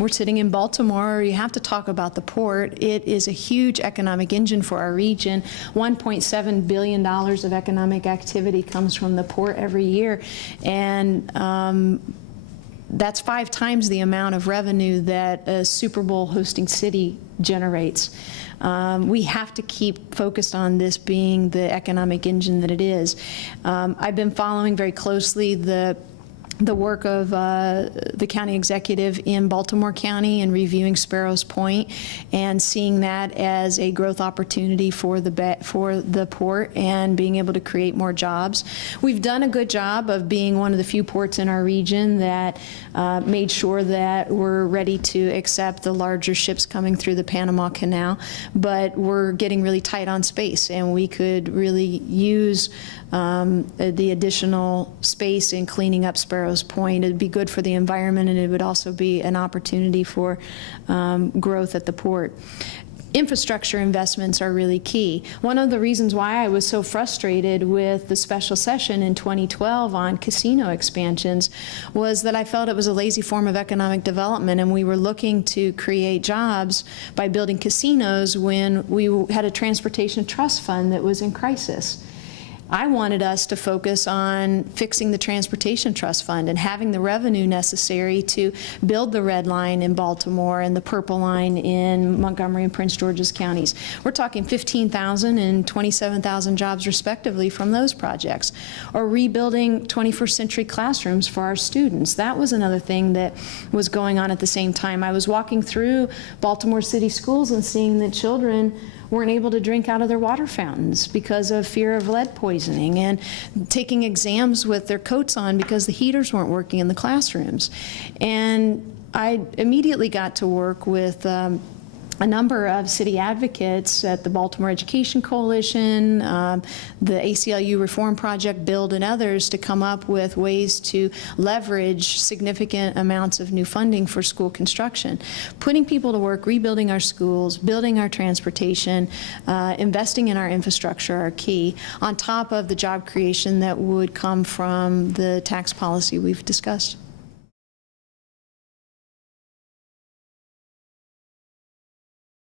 we're sitting in Baltimore. You have to talk about the port. It is a huge economic engine for our region. $1.7 billion of economic activity comes from the port every year, and that's 5 times the amount of revenue that a Super Bowl hosting city generates. We have to keep focused on this being the economic engine that it is. I've been following very closely the work of the county executive in Baltimore County and reviewing Sparrows Point and seeing that as a growth opportunity for the port and being able to create more jobs. We've done a good job of being one of the few ports in our region that made sure that we're ready to accept the larger ships coming through the Panama Canal, but we're getting really tight on space, and we could really use the additional space in cleaning up Sparrows Point. It'd be good for the environment, and it would also be an opportunity for growth at the port. Infrastructure investments are really key. One of the reasons why I was so frustrated with the special session in 2012 on casino expansions was that I felt it was a lazy form of economic development, and we were looking to create jobs by building casinos when we had a transportation trust fund that was in crisis. I wanted us to focus on fixing the Transportation Trust Fund and having the revenue necessary to build the Red Line in Baltimore and the Purple Line in Montgomery and Prince George's counties. We're talking 15,000 and 27,000 jobs respectively from those projects. Or rebuilding 21st century classrooms for our students. That was another thing that was going on at the same time. I was walking through Baltimore City schools and seeing that children weren't able to drink out of their water fountains because of fear of lead poisoning, and taking exams with their coats on because the heaters weren't working in the classrooms. And I immediately got to work with a number of city advocates at the Baltimore Education Coalition, the ACLU Reform Project, BUILD, and others to come up with ways to leverage significant amounts of new funding for school construction. Putting people to work, rebuilding our schools, building our transportation, investing in our infrastructure are key, on top of the job creation that would come from the tax policy we've discussed.